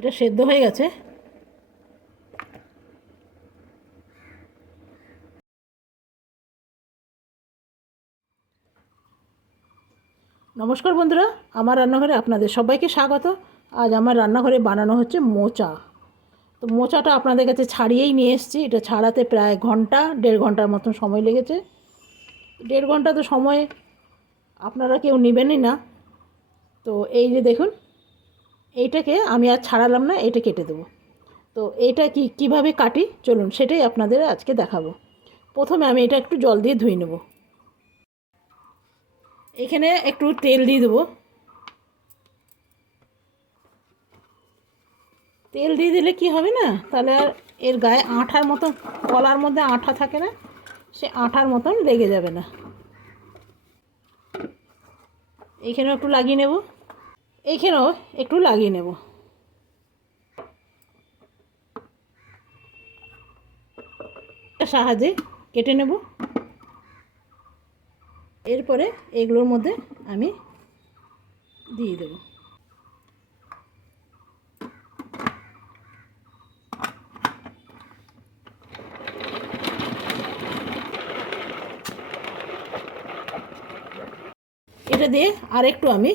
এটা সেদ্ধ হয়ে গেছে। নমস্কার বন্ধুরা, আমার রান্নাঘরে আপনাদের সবাইকে স্বাগত। আজ আমার রান্নাঘরে বানানো হচ্ছে মোচা। তো মোচাটা আপনাদের কাছে ছাড়িয়েই নিয়ে এসেছি। এটা ছাড়াতে প্রায় ঘণ্টা, দেড় ঘণ্টার মতন সময় লেগেছে। দেড় ঘণ্টা তো সময় আপনারা কেউ নেবেনই না। তো এই যে দেখুন এইটাকে আমি আর ছাড়ালাম না এটা কেটে দেবো। তো এইটা কি, কীভাবে কাটি? চলুন, সেটাই আপনাদের আজকে দেখাবো। প্রথমে আমি এটা একটু জল দিয়ে ধুয়ে নেব। এখানে একটু তেল দিয়ে দেবো। তেল দিয়ে দিলে কি হবে না? তাহলে আর এর গায়ে আঠার মতন, কলার মধ্যে আঠা থাকে না, সে আঠার মতন লেগে যাবে না। এইখানেও একটু লাগিয়ে নেব। এইখানেও একটু লাগিয়ে নেব। সাহায্যে কেটে নেব। এরপরে এগুলোর মধ্যে আমি দিয়ে দেবো। এটা দিয়ে আর একটু আমি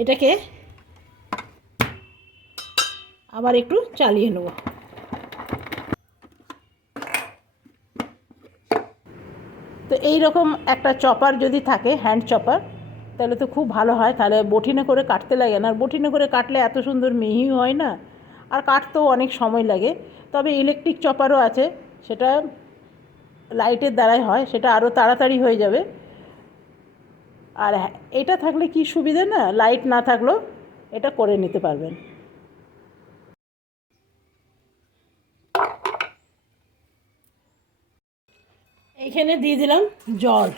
এটাকে আবার একটু চালিয়ে নেব। তো এই রকম একটা চপার যদি থাকে হ্যান্ড চপার, তাহলে তো খুব ভালো হয়। তাহলে বটিনে করে কাটতে লাগে না। আর বটিনে করে কাটলে এত সুন্দর মিহি হয় না। আর কাটতেও অনেক সময় লাগে। তবে ইলেকট্রিক চপারও আছে। সেটা লাইটের দ্বারাই হয়। সেটা আরও তাড়াতাড়ি হয়ে যাবে। আর হ্যাঁ, এটা থাকলে কি সুবিধা না? লাইট না থাকলেও এটা করে নিতে পারবেন। এইখানে দিয়ে দিলাম জল।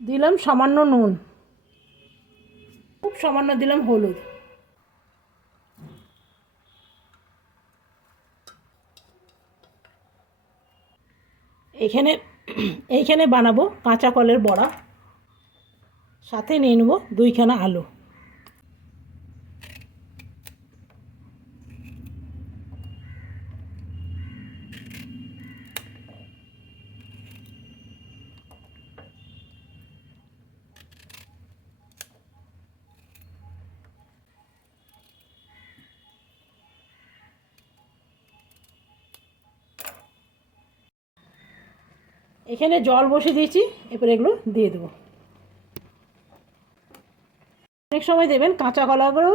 দিলাম সামান্য নুন। খুব সামান্য দিলাম হলুদ। এখানে এইখানে বানাবো কাঁচা কলের বড়া। সাথে নিয়ে নেব দুইখানা আলু। এখানে জল বসিয়ে দিয়েছি, এরপরে এগুলো দিয়ে দেবো। অনেক সময় দেবেন কাঁচা কলাগুলো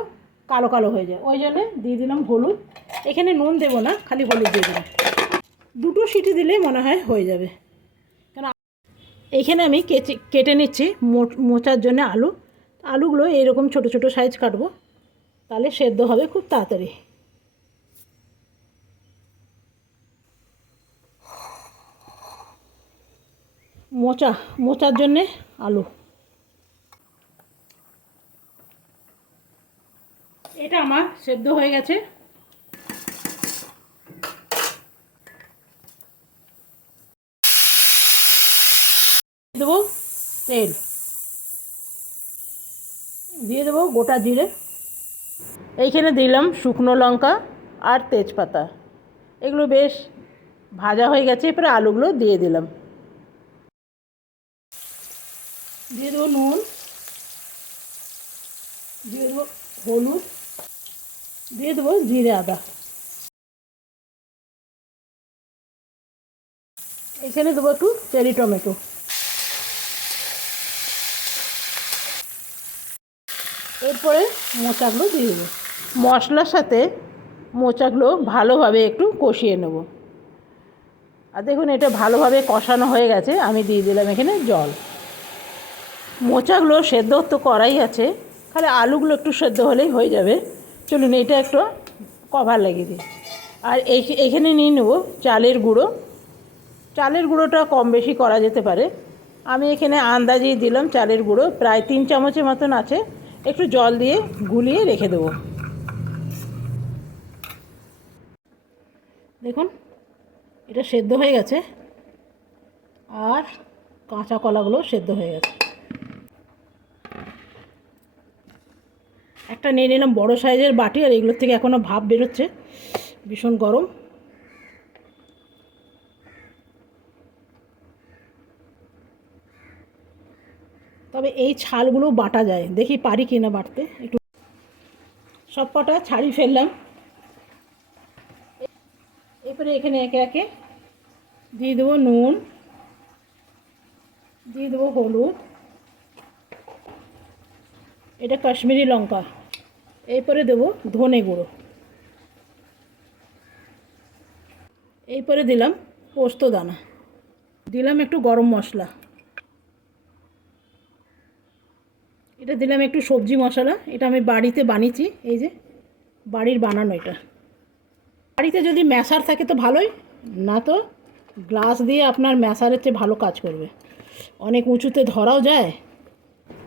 কালো কালো হয়ে যায়, ওই জন্যে দিয়ে দিলাম হলুদ। এখানে নুন দেবো না, খালি হলুদ দিয়ে দিলাম দুটো সিটি দিলেই মনে হয় হয়ে যাবে। কেন এইখানে আমি কেচে, কেটে নিচ্ছি মোচার জন্য আলু। আলুগুলো এরকম ছোট ছোট সাইজ কাটবো, তাহলে সেদ্ধ হবে খুব তাড়াতাড়ি। মোচা, মোচার জন্যে আলু। এটা আমার সেদ্ধ হয়ে গেছে। দেবো তেল। দিয়ে দেবো গোটা জিরে। এইখানে দিলাম শুকনো লঙ্কা আর তেজপাতা। এগুলো বেশ ভাজা হয়ে গেছে, এরপরে আলুগুলো দিয়ে দিলাম। দিয়ে দেবো নুন, দিয়ে দেবো হলুদ, দিয়ে দেবো জিরে আদা। এখানে দেবো একটু চেরি টমেটো। এরপরে মোচাগুলো দিয়ে দেবো। মশলার সাথে মোচাগুলো ভালোভাবে একটু কষিয়ে নেব। আর দেখুন, এটা ভালোভাবে কষানো হয়ে গেছে, আমি দিয়ে দিলাম এখানে জল। মোচাগুলো সেদ্ধ তো করাই আছে। খালি আলুগুলো একটু সেদ্ধ হলেই হয়ে যাবে। চলুন এটা একটু কভার লাগিয়ে দিই। আর এখানে নিয়ে নেব চালের গুঁড়ো। চালের গুঁড়োটা কম বেশি করা যেতে পারে। আমি এখানে আন্দাজেই দিলাম চালের গুঁড়ো। প্রায় তিন চামচের মতন আছে। একটু জল দিয়ে গুলিয়ে রেখে দেবো। দেখুন, এটা সেদ্ধ হয়ে গেছে। আর কাঁচা কলাগুলো সেদ্ধ হয়ে গেছে। একটা নিয়ে নিলাম বড়ো সাইজের বাটি আর এগুলোর থেকে এখনও ভাপ বেরোচ্ছে। ভীষণ গরম। তবে এই ছালগুলো বাটা যায়। দেখি পারি কি না বাটতে। একটু সব কটা ছাড়ি ফেললাম। এরপরে এখানে একে একে দিয়ে দেবো নুন, দিয়ে দেবো হলুদ, এটা কাশ্মীরি লঙ্কা। এরপরে দেবো ধনে গুঁড়ো। এরপরে দিলাম পোস্ত দানা। দিলাম একটু গরম মশলা। এটা দিলাম একটু সবজি মশলা। এটা আমি বাড়িতে বানিয়েছি, এই যে বাড়ির বানানো এটা। বাড়িতে যদি ম্যাশার থাকে তো ভালোই, না তো গ্লাস দিয়ে আপনার ম্যাশারের চেয়ে ভালো কাজ করবে। অনেক উঁচুতে ধরাও যায়।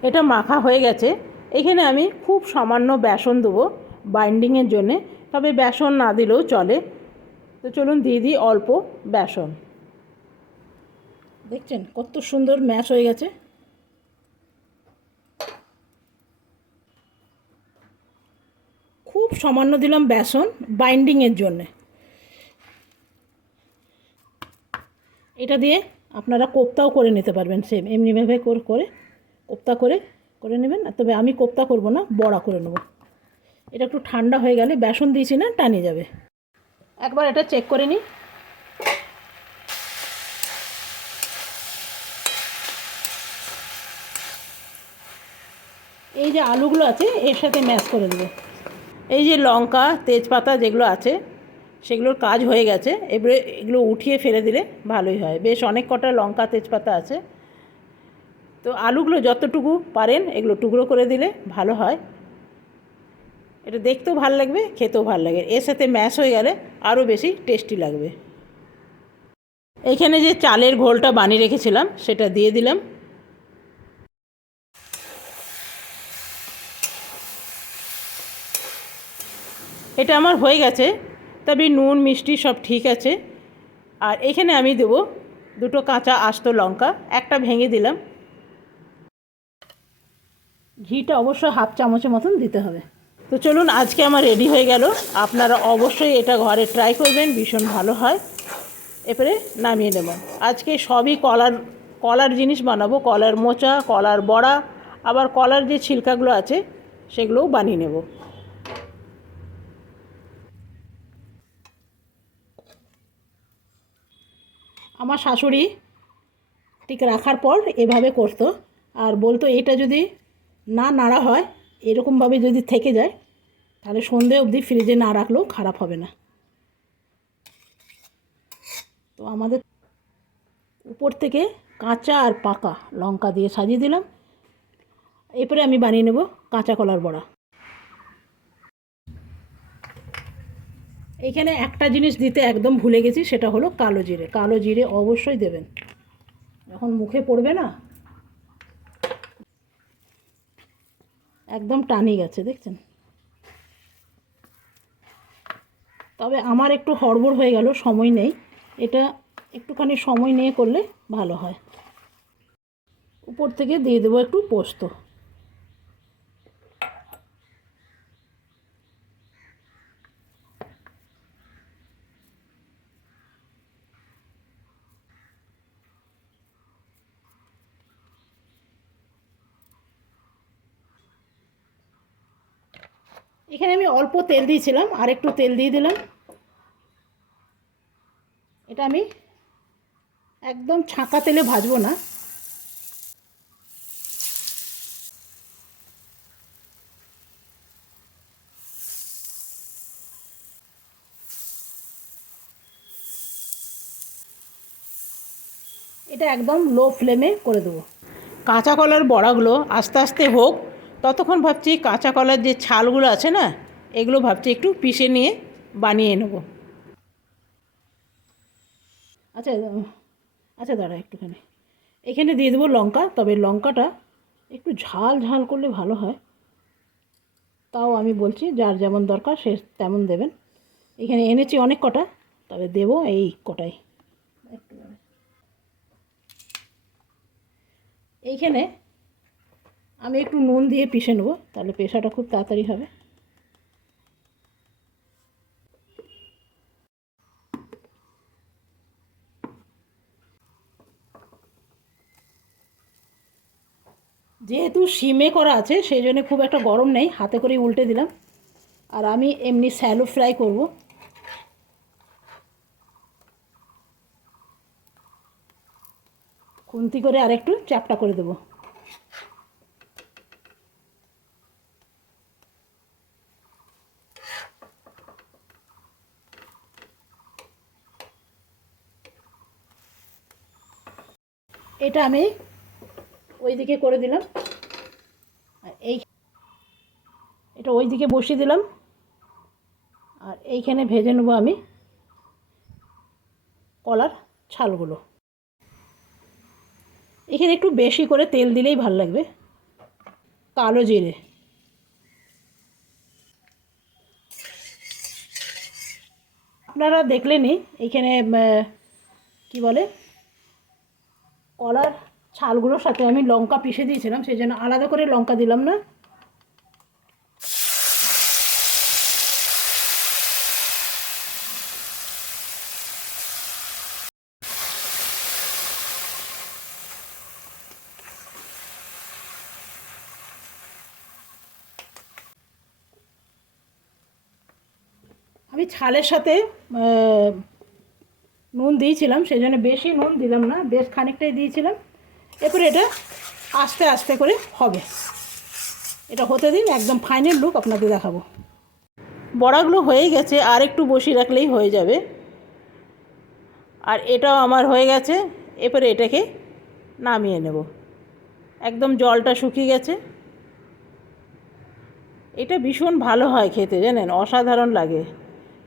এটা মাখা হয়ে গেছে। এখানে আমি খুব সামান্য বেসন দেবো বাইন্ডিংয়ের জন্যে, তবে বেসন না দিলেও চলে। তো চলুন দিয়ে দিই অল্প বেসন। দেখছেন কত সুন্দর ম্যাশ হয়ে গেছে। খুব সামান্য দিলাম বেসন বাইন্ডিংয়ের জন্যে। এটা দিয়ে আপনারা কোপ্তাও করে নিতে পারবেন, সেম এমনিভাবে করে করে কোপ্তা করে করে নেবেন। তবে আমি কোপ্তা করব না, বড়া করে নেব। এটা একটু ঠান্ডা হয়ে গেলে বেসন দিয়েছি না, টানি যাবে। একবার এটা চেক করে নিই। এই যে আলুগুলো আছে, এর সাথে ম্যাশ করে দেবো এই যে লঙ্কা, তেজপাতা যেগুলো আছে, সেগুলোর কাজ হয়ে গেছে। এবারে এগুলো উঠিয়ে ফেলে দিলে ভালোই হয়। বেশ অনেক কটা লঙ্কা, তেজপাতা আছে। তো আলুগুলো যতটুকু পারেন এগুলো টুকরো করে দিলে ভালো হয়। এটা দেখতেও ভালো লাগবে, খেতেও ভালো লাগে। এর সাথে ম্যাশ হয়ে গেলে আরও বেশি টেস্টি লাগবে। এখানে যে চালের ঘোলটা বানিয়ে রেখেছিলাম, সেটা দিয়ে দিলাম। এটা আমার হয়ে গেছে, তবে নুন, মিষ্টি সব ঠিক আছে। আর এখানে আমি দেবো দুটো কাঁচা আস্ত লঙ্কা, একটা ভেঙে দিলাম। ঘিটা অবশ্যই হাফ চামচের মতন দিতে হবে। তো চলুন, আজকে আমার রেডি হয়ে গেল। আপনারা অবশ্যই এটা ঘরে ট্রাই করবেন, ভীষণ ভালো হয়। এরপরে নামিয়ে নেবেন আজকে সবই কলার কলার জিনিস বানাবো। কলার মোচা, কলার বড়া, আবার কলার যে ছিলকাগুলো আছে, সেগুলোও বানিয়ে নেব। আমার শাশুড়ি ঠিক রাখার পর এভাবে করতো। আর বলতো, এটা যদি না নাড়া হয়, এরকমভাবে যদি থেকে যায়, তাহলে সন্ধে অবধি ফ্রিজে না রাখলেও খারাপ হবে না। তো আমাদের উপর থেকে কাঁচা আর পাকা লঙ্কা দিয়ে সাজিয়ে দিলাম। এরপরে আমি বানিয়ে নেব কাঁচা কলার বড়া। এখানে একটা জিনিস দিতে একদম ভুলে গেছি, সেটা হলো কালো জিরে। কালো জিরে অবশ্যই দেবেন। যখন মুখে পড়বে না একদম টানি গেছে, দেখছেন? তবে আমার একটু হড়বড় হয়ে গেল, সময় নেই। এটা একটুখানি সময় নিয়ে করলে ভালো হয়। উপর থেকে দিয়ে দেবো একটু পোস্ত। এখানে আমি অল্প তেল দিয়েছিলাম, আর একটু তেল দিয়ে দিলাম। এটা আমি একদম ছাঁকা তেলে ভাজবো না। এটা একদম লো ফ্লেমে করে দেবো। কাঁচা কলার বড়াগুলো আস্তে আস্তে হোক ততক্ষণ ভাবছি কাঁচা কলার যে ছালগুলো আছে না, এগুলো ভাবছি একটু পিষে নিয়ে বানিয়ে নেব। আচ্ছা আচ্ছা দাঁড়া একটুখানি। এখানে দিয়ে দেবো লঙ্কা, তবে লঙ্কাটা একটু ঝাল ঝাল করলে ভালো হয়। তাও আমি বলছি, যার যেমন দরকার সে তেমন দেবেন। এখানে এনেছি অনেক কটা, তবে দেবো এই কটাই। এইখানে আমি একটু নুন দিয়ে পিষে নেব, তাহলে পেশাটা খুব তাড়াতাড়ি হবে। যেহেতু সিমে করা আছে, সেই জন্য খুব একটা গরম নেই, হাতে করেই উল্টে দিলাম। আর আমি এমনি স্যালো ফ্রাই করব। খুন্তি করে আরেকটু চ্যাপটা করে দেবো। এটা আমি ওইদিকে করে দিলাম। আর এই এটা ওইদিকে বসিয়ে দিলাম। আর এইখানে ভেজে নেব আমি কলার ছালগুলো। এখানে একটু বেশি করে তেল দিলেই ভালো লাগবে। কালো জিরে। আপনারা দেখলেনই, এখানে কি বলে? কলার ছালগুলোর সাথে আমি লঙ্কা পিষে দিয়েছিলাম, সেই জন্য আলাদা করে লঙ্কা দিলাম না। আমি ছালের সাথে নুন দিয়েছিলাম সেই জন্য বেশি নুন দিলাম না, বেশ খানিকটাই দিয়েছিলাম। এরপরে এটা আস্তে আস্তে করে হবে। এটা হতে দিন, একদম ফাইনাল লুক আপনাদের দেখাবো। বড়াগুলো হয়ে গেছে, আর একটু বসিয়ে রাখলেই হয়ে যাবে। আর এটাও আমার হয়ে গেছে, এরপরে এটাকে নামিয়ে নেব। একদম জলটা শুকিয়ে গেছে। এটা ভীষণ ভালো হয় খেতে, জানেন? অসাধারণ লাগে।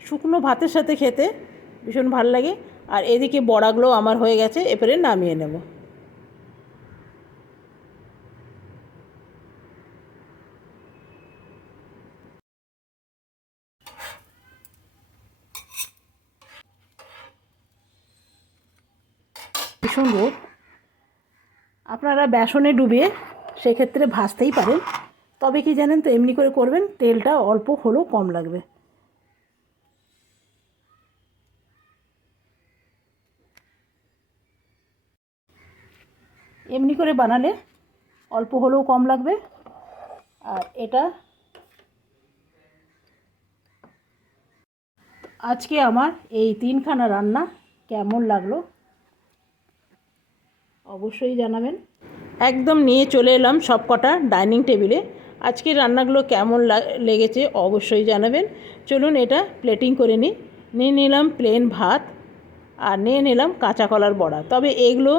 শুকনো ভাতের সাথে খেতে ভীষণ ভালো লাগে। আর এদিকে বড়াগুলো আমার হয়ে গেছে এরপরে নামিয়ে নেব। ভীষণ রোদ। আপনারা বেসনে ডুবিয়ে সেক্ষেত্রে ভাজতেই পারেন। তবে কি জানেন তো, এমনি করে করবেন, তেলটা অল্প হলেও কম লাগবে এমনি করে বানালে অল্প হলেও কম লাগবে। আর এটা আজকে আমার এই তিনখানা রান্না কেমন লাগল অবশ্যই জানাবেন। একদম নিয়ে চলে এলাম সব কটা ডাইনিং টেবিলে। আজকের রান্নাগুলো কেমন লেগেছে অবশ্যই জানাবেন। চলুন এটা প্লেটিং করে নিই। নিয়ে নিলাম প্লেন ভাত আর নিয়ে নিলাম কাঁচা কলার বড়া। তবে এগুলো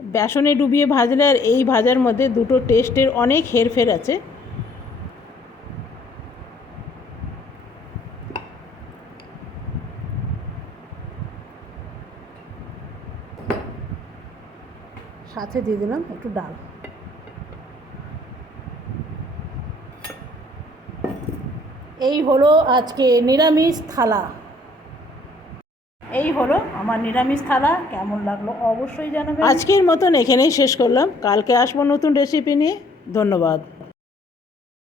বেসনে ডুবিয়ে ভাজলে আর এই ভাজার মধ্যে দুটো টেস্টের অনেক হেরফের আছে। সাথে দিয়ে দিলাম একটু ডাল। এই হলো আজকে নিরামিষ থালা। হলো আমার নিরামিষ থালা, কেমন লাগল অবশ্যই জানাবেন। আজকের মতন এখানেই শেষ করলাম। কালকে আসব নতুন রেসিপি নিয়ে। ধন্যবাদ।